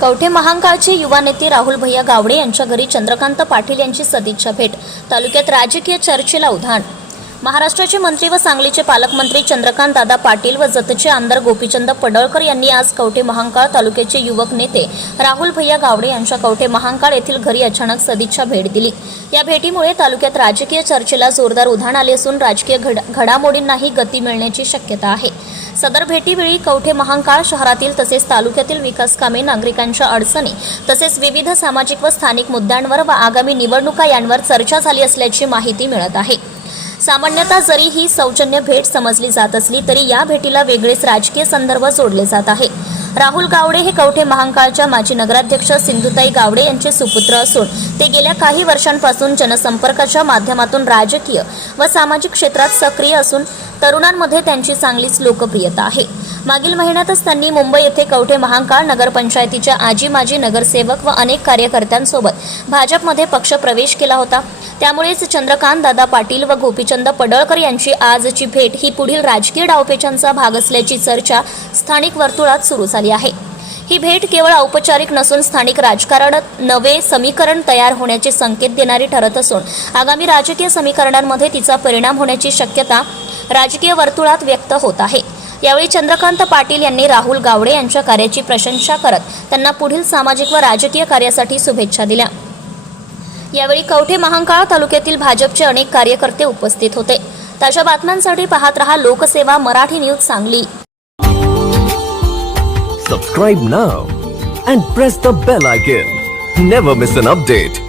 कवठे महांकाळचे युवा नेते राहुल भैया गावडे यांच्या घरी चंद्रकांत पाटील यांची सदिच्छा भेट. तालुक्यात राजकीय चर्चेला उधाण. महाराष्ट्राचे मंत्री व सांगलीचे पालकमंत्री चंद्रकांत दादा पाटील व जतचे आमदार गोपीचंद पडळकर यांनी आज कवठे महांकाळ तालुक्याचे युवक नेते राहुल भैया गावडे यांच्या कवठे महांकाळ येथील घरी अचानक सदिच्छा भेट दिली. या भेटीमुळे तालुक्यात राजकीय चर्चेला जोरदार उधाण आले असून राजकीय घड घडामोडींनाही गती मिळण्याची शक्यता आहे. सदर भेटीवेळी कवठे महांकाळ शहरातील तसेच तालुक्यातील विकास कामे नागरिकांच्या अडचणी तसेच विविध सामाजिक व स्थानिक मुद्द्यांवर व आगामी निवडणुका यांवर चर्चा झाली असल्याची माहिती मिळत आहे. सामान्यतः जरी ही सौजन्य भेट समजली जात असली तरी या भेटीला वेगळेच राजकीय संदर्भ जोडले जात आहे. राहुल गावडे हे कवठे महांकाळच्या माजी नगराध्यक्ष सिंधुताई गावडे यांचे सुपुत्र असून ते गेल्या काही वर्षांपासून जनसंपर्काच्या माध्यमातून राजकीय व सामाजिक क्षेत्रात सक्रिय असून तरुणांमध्ये त्यांची चांगलीच लोकप्रियता आहे. मागील महिन्यातच त्यांनी मुंबई येथे कवठे महांकाळ नगरपंचायतीच्या आजी माजी नगरसेवक व अनेक कार्यकर्त्यांसोबत भाजपमध्ये पक्ष प्रवेश केला होता. त्यामुळेच चंद्रकांत दादा पाटील व गोपीचंद पडळकर यांची आजची भेट ही पुढील राजकीय डावपेचांचा भाग असल्याची चर्चा स्थानिक वर्तुळात सुरू झाली आहे. ही भेट केवळ औपचारिक नसून स्थानिक राजकारणात नवे समीकरण तयार होण्याचे संकेत देणारी ठरत असून आगामी राजकीय समीकरणांमध्ये तिचा परिणाम होण्याची शक्यता राजकीय वर्तुळात व्यक्त होत आहे. यावेळी चंद्रकांत पाटील यांनी राहुल गावडे यांच्या कार्याची प्रशंसा करत त्यांना पुढील सामाजिक व राजकीय कार्यासाठी शुभेच्छा दिल्या. यावेळी कवठे महांकाळ तालुक्यातील भाजपचे अनेक कार्यकर्ते उपस्थित होते. ताज्या बातम्यांसाठी पाहत रहा Lokseva Marathi news Sangli. Subscribe now and press the bell icon never miss an update